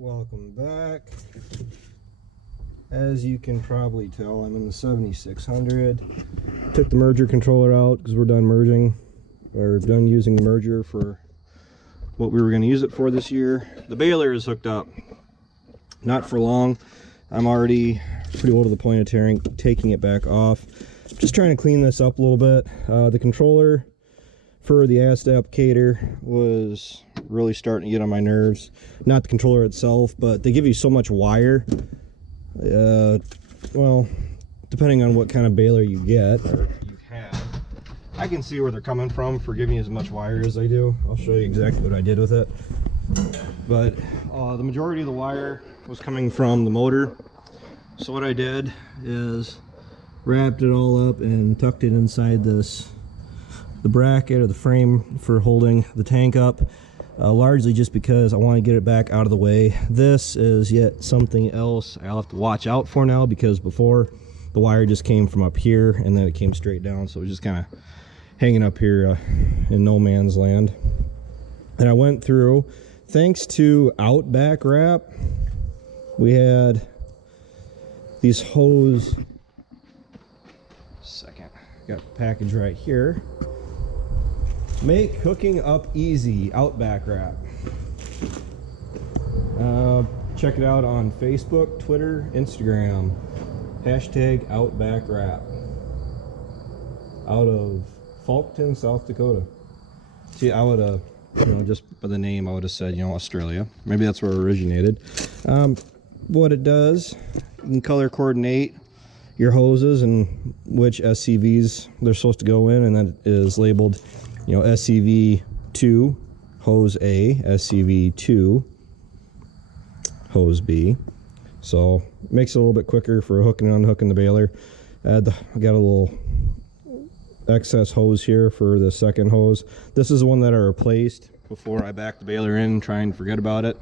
welcome back. As you can probably tell, I'm in the 7600. Took the merger controller out because we're done merging, or done using the merger for what we were going to use it for this year. The baler is hooked up. Not for long. I'm already pretty old to the point of taking it back off. Just trying to clean this up a little bit. The controller for the AST applicator was really starting to get on my nerves. Not the controller itself, but they give you so much wire. Well, depending on what kind of baler you get or you have, I can see where they're coming from for giving you as much wire as they do. I'll show you exactly what I did with it. But the majority of the wire was coming from the motor. So what I did is wrapped it all up and tucked it inside the bracket or the frame for holding the tank up, largely just because I want to get it back out of the way. This is yet something else I'll have to watch out for now, because before the wire just came from up here and then it came straight down, so it was just kind of hanging up here in no man's land. And I went through, thanks to Outback Wrap, we had these hose. Got the package right here. Make hooking up easy, Outback Wrap. Check it out on Facebook, Twitter, Instagram. Hashtag Outback Wrap. Out of Falkton, South Dakota. See, I would have, just by the name, I would have said, Australia. Maybe that's where it originated. What it does, you can color coordinate your hoses and which SCVs they're supposed to go in, and that is labeled, SCV 2 hose A, SCV 2 hose B. So it makes it a little bit quicker for hooking and unhooking the baler. I got a little excess hose here for the second hose. This is the one that I replaced before I backed the baler in, trying to forget about it.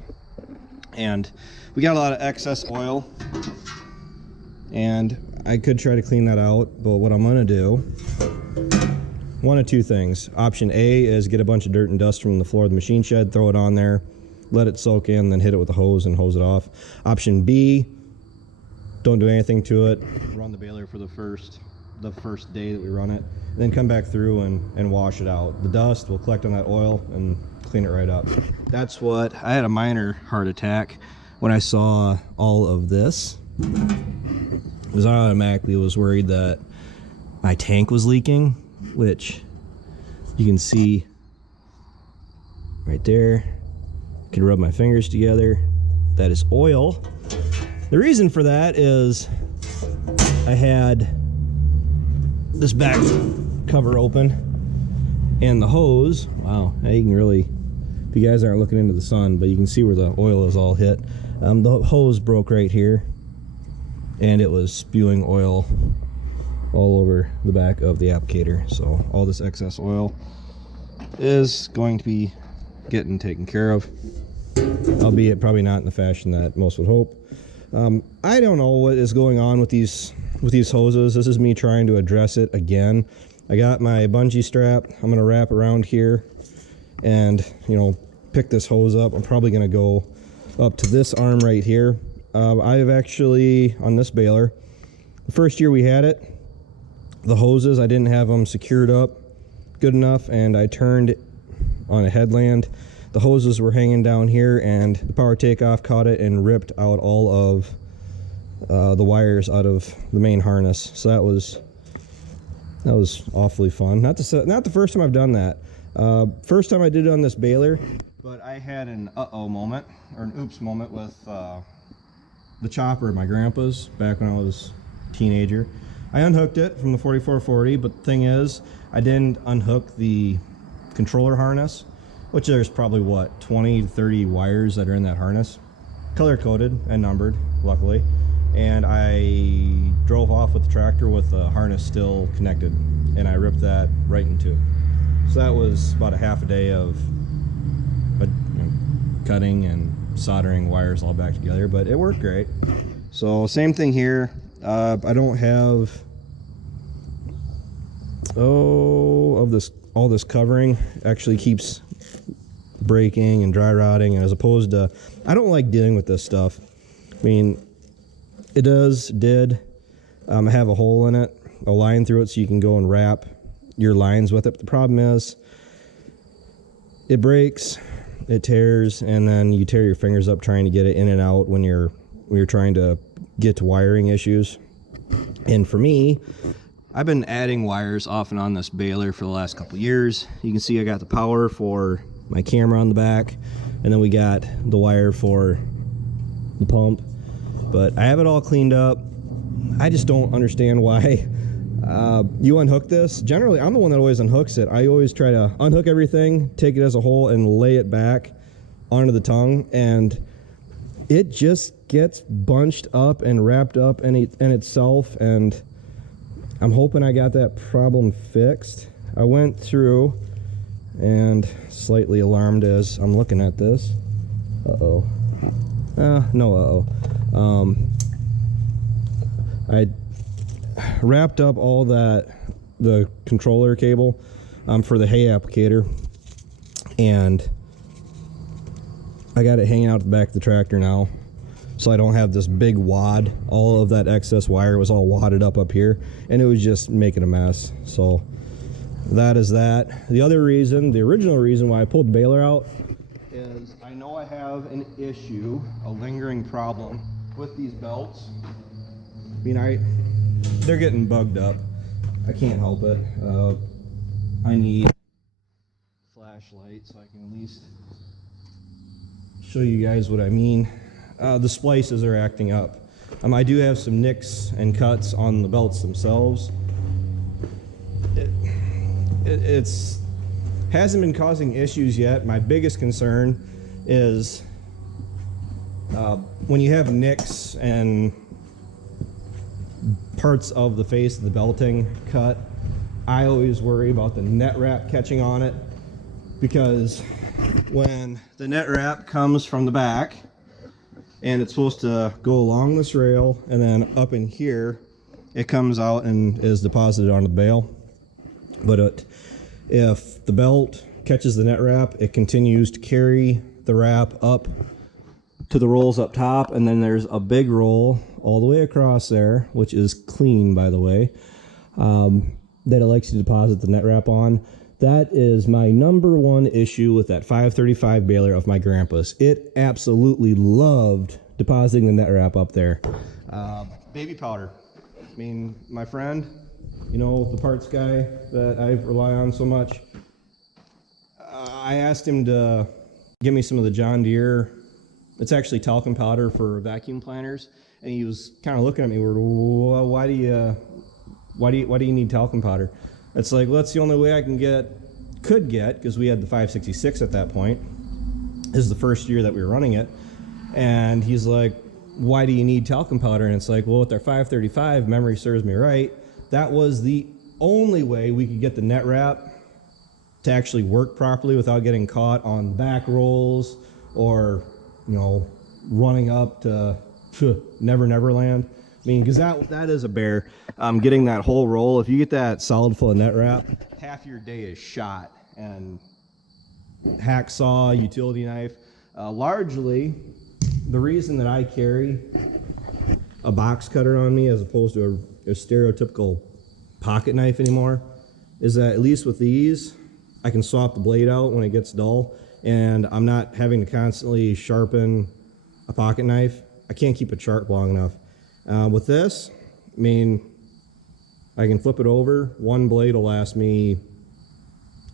And we got a lot of excess oil, and I could try to clean that out, but what I'm gonna do, one of two things. Option A is get a bunch of dirt and dust from the floor of the machine shed, throw it on there, let it soak in, then hit it with a hose and hose it off. Option B, don't do anything to it, run the baler for the first day that we run it, and then come back through and wash it out. The dust will collect on that oil and clean it right up. That's what, I had a minor heart attack when I saw all of this, because I automatically was worried that my tank was leaking, which you can see right there. I can rub my fingers together. That is oil. The reason for that is I had this back cover open, and the hose, wow, now you can really, if you guys aren't looking into the sun, but you can see where the oil is all hit. The hose broke right here, and it was spewing oil all over the back of the applicator. So all this excess oil is going to be getting taken care of, albeit probably not in the fashion that most would hope. I don't know what is going on with these hoses. This is me trying to address it again. I got my bungee strap. I'm gonna wrap around here and pick this hose up. I'm probably gonna go up to this arm right here. I've actually, on this baler, the first year we had it, the hoses, I didn't have them secured up good enough, and I turned on a headland. The hoses were hanging down here, and the power takeoff caught it and ripped out all of the wires out of the main harness. So that was awfully fun. Not the first time I've done that. First time I did it on this baler, but I had an uh-oh moment, or an oops moment, with the chopper at my grandpa's back when I was a teenager. I unhooked it from the 4440, but the thing is, I didn't unhook the controller harness, which there's probably, what, 20 to 30 wires that are in that harness, color-coded and numbered, luckily. And I drove off with the tractor with the harness still connected, and I ripped that right in two. So that was about a half a day of cutting and soldering wires all back together, but it worked great. So same thing here. I don't have all this covering actually keeps breaking and dry rotting, and as opposed to, I don't like dealing with this stuff. I mean, it did have a hole in it, a line through it, so you can go and wrap your lines with it. But the problem is it breaks, it tears, and then you tear your fingers up trying to get it in and out when you're trying to get to wiring issues. And for me, I've been adding wires off and on this baler for the last couple years. You can see I got the power for my camera on the back, and then we got the wire for the pump. But I have it all cleaned up. I just don't understand why you unhook this. Generally, I'm the one that always unhooks it. I always try to unhook everything, take it as a whole, and lay it back onto the tongue, and it just gets bunched up and wrapped up in itself, and I'm hoping I got that problem fixed. I went through, and slightly alarmed as I'm looking at this. No uh-oh. I wrapped up all the controller cable for the hay applicator, and I got it hanging out the back of the tractor now, so I don't have this big wad. All of that excess wire was all wadded up here, and it was just making a mess. So that is that. The other reason, the original reason why I pulled the baler out, is I know I have an issue, a lingering problem with these belts. I mean, they're getting bugged up. I can't help it. I need a flashlight so I can at least show you guys what I mean. The splices are acting up. I do have some nicks and cuts on the belts themselves. It's hasn't been causing issues yet. My biggest concern is when you have nicks and parts of the face of the belting cut, I always worry about the net wrap catching on it, because when the net wrap comes from the back and it's supposed to go along this rail and then up in here, it comes out and is deposited onto the bale. But if the belt catches the net wrap, it continues to carry the wrap up to the rolls up top, and then there's a big roll all the way across there, which is clean, by the way, that it likes to deposit the net wrap on. That is my number one issue with that 535 baler of my grandpa's. It absolutely loved depositing the net wrap up there. Baby powder. I mean, my friend, you know, the parts guy that I rely on so much, I asked him to give me some of the John Deere, it's actually talcum powder for vacuum planters, and he was kind of looking at me, well, why do you need talcum powder? It's like, well, that's the only way I could get, because we had the 566 at that point. This is the first year that we were running it. And he's like, why do you need talcum powder? And it's like, well, with our 535, memory serves me right, that was the only way we could get the net wrap to actually work properly without getting caught on back rolls or, you know, running up to Never Land. I mean, because that is a bear. Getting that whole roll, if you get that solid full of net wrap, half your day is shot. And hacksaw, utility knife. Largely, the reason that I carry a box cutter on me as opposed to a stereotypical pocket knife anymore is that at least with these, I can swap the blade out when it gets dull, and I'm not having to constantly sharpen a pocket knife. I can't keep it sharp long enough. With this, I mean, I can flip it over. One blade will last me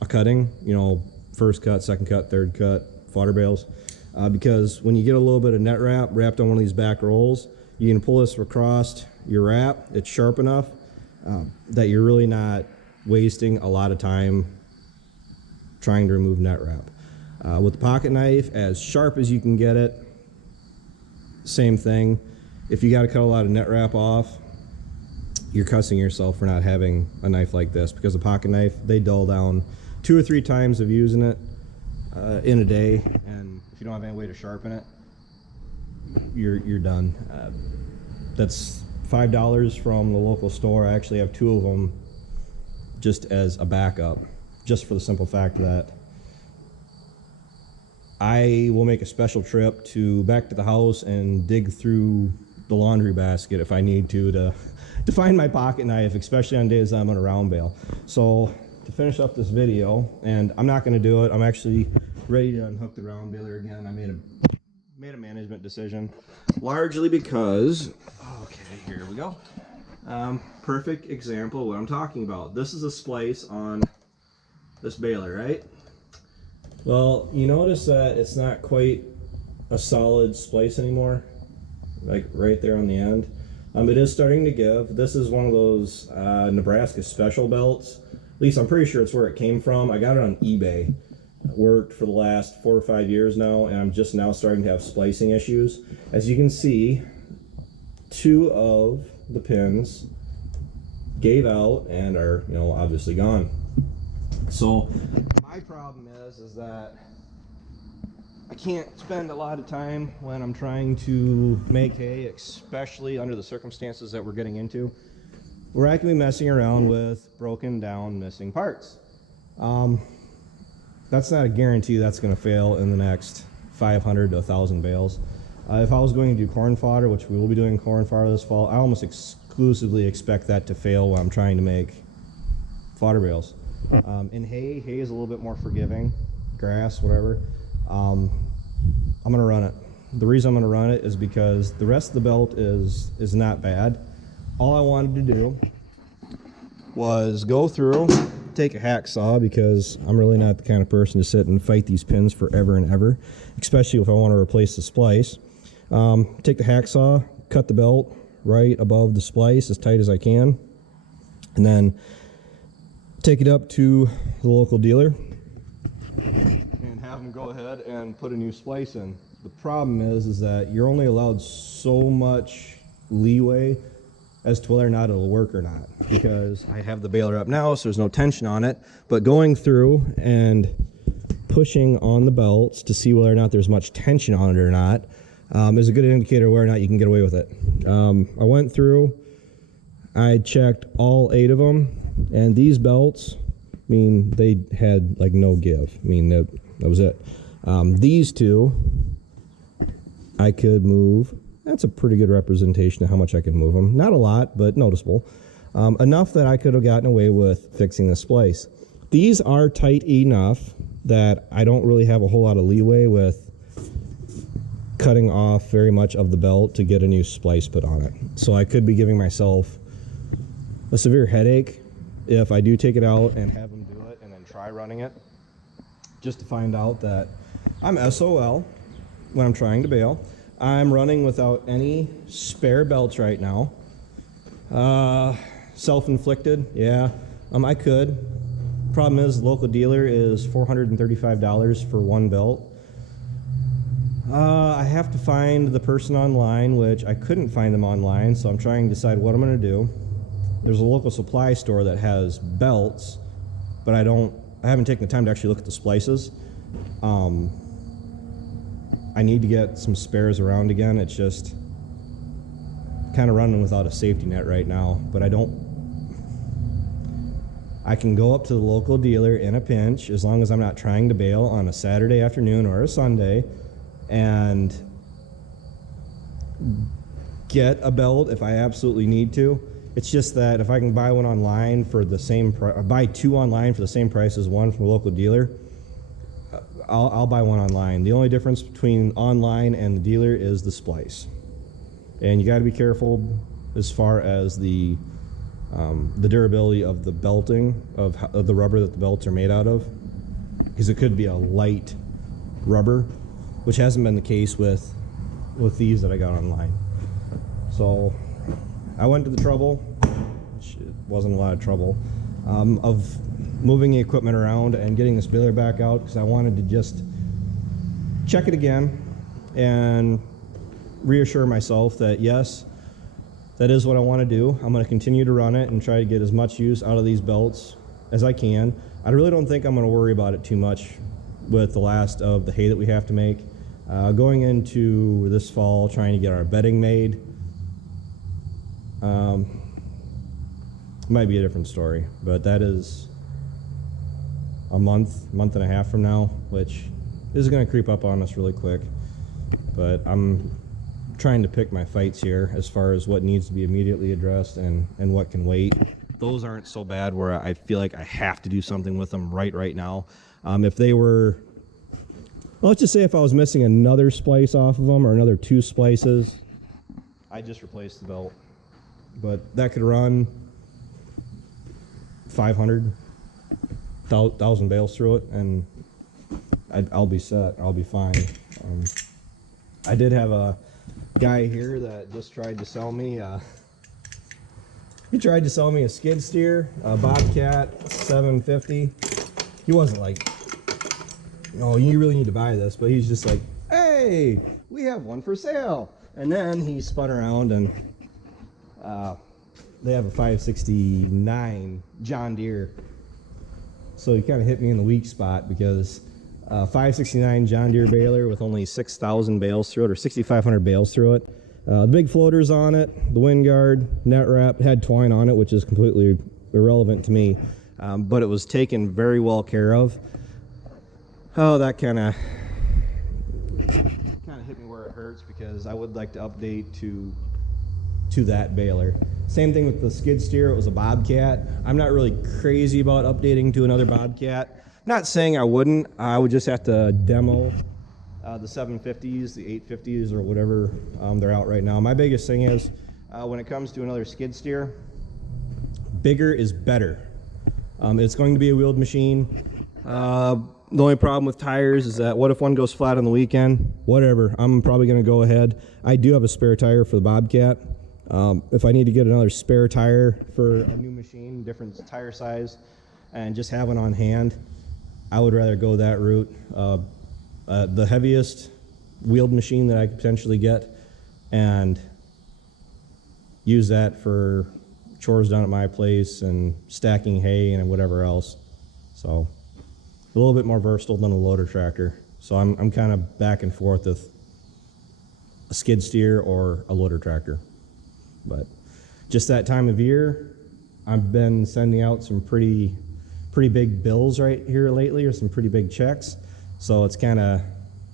a cutting, you know, first cut, second cut, third cut, fodder bales. Because when you get a little bit of net wrap wrapped on one of these back rolls, you can pull this across your wrap. It's sharp enough that you're really not wasting a lot of time trying to remove net wrap. With the pocket knife, as sharp as you can get it, same thing. If you got to cut a lot of net wrap off, you're cussing yourself for not having a knife like this, because a pocket knife, they dull down 2 or 3 times of using it in a day, and if you don't have any way to sharpen it, you're done. That's $5 from the local store. I actually have 2 of them just as a backup, just for the simple fact that I will make a special trip back to the house and dig through the laundry basket if I need to find my pocket knife, especially on days I'm on a round bale. So to finish up this video, and I'm not going to do it, I'm actually ready to unhook the round baler again. I made a management decision, largely because, okay, here we go. Perfect example of what I'm talking about. This is a splice on this baler, right? Well, you notice that it's not quite a solid splice anymore, like right there on the end. It is starting to give. This is one of those Nebraska special belts. At least I'm pretty sure it's where it came from. I got it on eBay. Worked for the last 4 or 5 years now, and I'm just now starting to have splicing issues. As you can see, 2 of the pins gave out and are, obviously gone. So my problem is that I can't spend a lot of time when I'm trying to make hay, especially under the circumstances that we're getting into, where I can be messing around with broken down missing parts. That's not a guarantee that's going to fail in the next 500 to 1,000 bales. If I was going to do corn fodder, which we will be doing corn fodder this fall, I almost exclusively expect that to fail when I'm trying to make fodder bales. In hay is a little bit more forgiving, grass, whatever. I'm going to run it. The reason I'm going to run it is because the rest of the belt is not bad. All I wanted to do was go through, take a hacksaw, because I'm really not the kind of person to sit and fight these pins forever and ever, especially if I want to replace the splice. Take the hacksaw, cut the belt right above the splice as tight as I can, and then take it up to the local dealer and have them go ahead and put a new splice in. The problem is that you're only allowed so much leeway as to whether or not it'll work or not, because I have the baler up now, so there's no tension on it, but going through and pushing on the belts to see whether or not there's much tension on it or not is a good indicator of whether or not you can get away with it. I went through, I checked all 8 of them, and these belts, they had like no give. That was it. These 2, I could move. That's a pretty good representation of how much I could move them. Not a lot, but noticeable. Enough that I could have gotten away with fixing the splice. These are tight enough that I don't really have a whole lot of leeway with cutting off very much of the belt to get a new splice put on it. So I could be giving myself a severe headache if I do take it out and have them do it and then try running it, just to find out that I'm SOL when I'm trying to bale. I'm running without any spare belts right now. Self-inflicted, yeah. I could. Problem is, the local dealer is $435 for 1 belt. I have to find the person online, which I couldn't find them online, so I'm trying to decide what I'm going to do. There's a local supply store that has belts, but I haven't taken the time to actually look at the splices. I need to get some spares around again. It's just kind of running without a safety net right now, but I can go up to the local dealer in a pinch, as long as I'm not trying to bale on a Saturday afternoon or a Sunday, and get a belt if I absolutely need to. It's just that if I can buy one online for the same price, buy 2 online for the same price as one from a local dealer, I'll buy one online. The only difference between online and the dealer is the splice, and you got to be careful as far as the durability of the belting of the rubber that the belts are made out of, because it could be a light rubber, which hasn't been the case with these that I got online. So I went to the trouble, which wasn't a lot of trouble, of moving the equipment around and getting this baler back out, because I wanted to just check it again and reassure myself that yes, that is what I want to do. I'm going to continue to run it and try to get as much use out of these belts as I can. I really don't think I'm going to worry about it too much with the last of the hay that we have to make. Going into this fall, trying to get our bedding made, might be a different story, but that is a month and a half from now, which This is going to creep up on us really quick, but I'm trying to pick my fights here as far as what needs to be immediately addressed and what can wait. Those aren't so bad where I feel like I have to do something with them right now. If they were, well, let's just say if I was missing another splice off of them or another 2 splices, I just replaced the belt. But that could run 500, 1,000 bales through it, and I'll be set. I'll be fine. I did have a guy here that just tried to sell me. He tried to sell me a skid steer, a Bobcat 750. He wasn't like, "No, you really need to buy this," but he's just like, "Hey, we have one for sale." And then he spun around and they have a 569 John Deere. So he kind of hit me in the weak spot because 569 John Deere baler with only 6,000 bales through it, or 6,500 bales through it. The big floaters on it, the wind guard, net wrap, had twine on it, which is completely irrelevant to me. But it was taken very well care of. Oh, that kind of hit me where it hurts, because I would like to update to that baler. Same thing with the skid steer. It was a Bobcat. I'm not really crazy about updating to another Bobcat. Not saying I wouldn't. I would just have to demo the 750s, the 850s, or whatever they're out right now. My biggest thing is when it comes to another skid steer, bigger is better. It's going to be a wheeled machine. The only problem with tires is that what if one goes flat on the weekend? Whatever, I'm probably going to go ahead. I do have a spare tire for the Bobcat. If I need to get another spare tire for a new machine, different tire size, and just have one on hand, I would rather go that route. The heaviest wheeled machine that I could potentially get, and use that for chores done at my place and stacking hay and whatever else. So a little bit more versatile than a loader tractor. So I'm kind of back and forth with a skid steer or a loader tractor. But just that time of year, I've been sending out some pretty big bills right here lately, or some pretty big checks. So it's kind of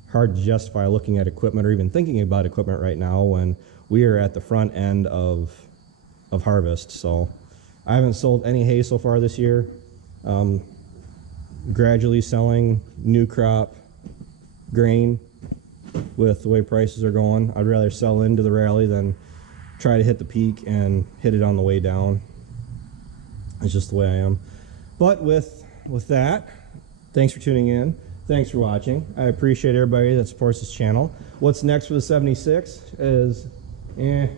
hard to justify looking at equipment or even thinking about equipment right now when we are at the front end of harvest. So I haven't sold any hay so far this year. Gradually selling new crop grain with the way prices are going. I'd rather sell into the rally than try to hit the peak and hit it on the way down. It's just the way I am. But with that, thanks for tuning in. Thanks for watching. I appreciate everybody that supports this channel. What's next for the 76 is, I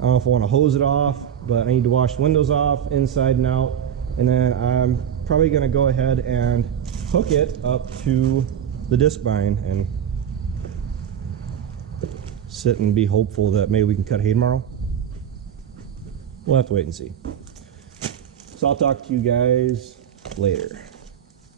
don't know if I want to hose it off, but I need to wash the windows off inside and out. And then I'm probably going to go ahead and hook it up to the disc bind and sit and be hopeful that maybe we can cut hay tomorrow. We'll have to wait and see. So I'll talk to you guys later.